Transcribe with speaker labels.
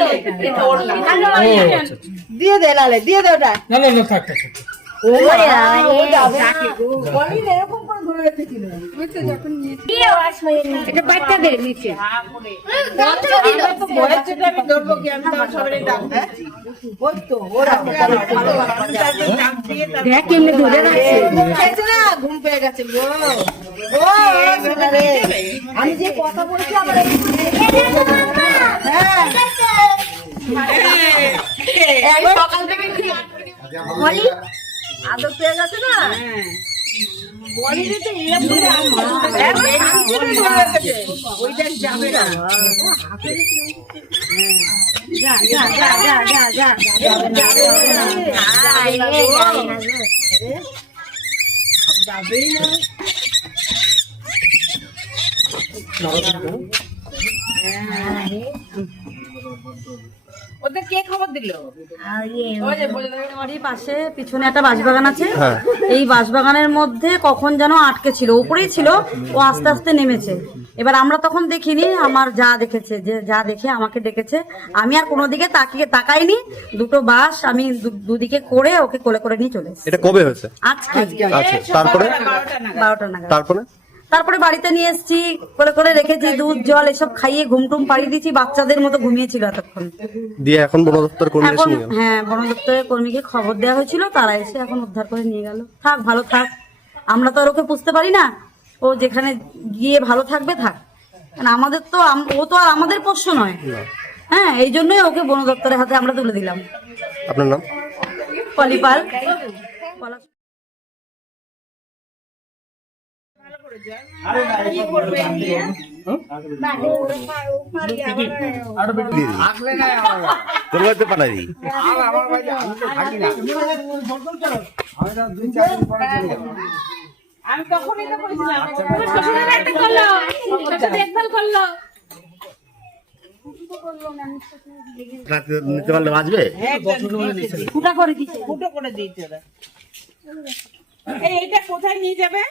Speaker 1: আচ্ছা, আচ্ছা।
Speaker 2: দিয়ে দে লালে দিয়ে দে ওটা
Speaker 1: না না না থাক থাক
Speaker 2: ঘুম পেয়ে গেছে আমি যে কথা বলছি আমার হ্যাঁ এই সকাল থেকে বলি আদর পেয়ে গেছে না বলি তো এরকম ওইটা যাবে না যা ওদের কে খবর দিল?
Speaker 3: বাড়ির পাশে পিছনে একটা বাঁশবাগান আছে।
Speaker 4: হ্যাঁ।
Speaker 3: এই বাঁশবাগানের মধ্যে কখন যেন আটকে ছিল উপরেই ছিল ও আস্তে আস্তে নেমেছে। এবার আমরা তখন দেখিনি আমার যা দেখেছে যে যা দেখে আমাকে ডেকেছে আমি আর কোনো দিকে তাকিয়ে তাকাইনি। দুটো বাস আমি দু- দুদিকে করে ওকে কোলে করে নিয়ে চলে
Speaker 4: এটা কবে হয়েছে?
Speaker 3: আজকে।
Speaker 4: আচ্ছা তারপরে?
Speaker 3: বারোটা নাগাদ।
Speaker 4: তারপরে?
Speaker 3: তারপরে বাড়িতে নিয়ে এসেছি করে করে রেখেছি দুধ জল এসব খাইয়ে ঘুমটুম পাড়িয়ে দিয়েছি বাচ্চাদের মতো ঘুমিয়েছিল এতক্ষণ।
Speaker 4: দিয়ে এখন বন দপ্তর কর্মী এসে
Speaker 3: এখন
Speaker 4: নিয়ে গেল।
Speaker 3: হ্যাঁ বন দপ্তরের কর্মীকে খবর দেওয়া হয়েছিল তারা এসে এখন উদ্ধার করে নিয়ে গেল। থাক ভালো থাক। আমরা তো আর ওকে বুঝতে পারি না। ও যেখানে গিয়ে ভালো থাকবে থাক। কারণ আমাদের তো আম- ও তো আর আমাদের পোষ্য নয়। হ্যাঁ এই জন্যই ওকে বন দপ্তরের হাতে আমরা তুলে দিলাম।
Speaker 4: আপনার নাম?
Speaker 3: পলিপাল
Speaker 4: তোর বাড়িতে পাঠাবি
Speaker 2: আমি তখনই তো বলছিলাম
Speaker 5: শ্বশুরের একটা করল শ্বশুর দেখভাল করল
Speaker 4: নিতে পারলে বাঁচবে
Speaker 3: ফুটা করে দিচ্ছে
Speaker 2: ফুটো করে দিয়েছে ওরা এই এটা কোথায় নিয়ে যাবে?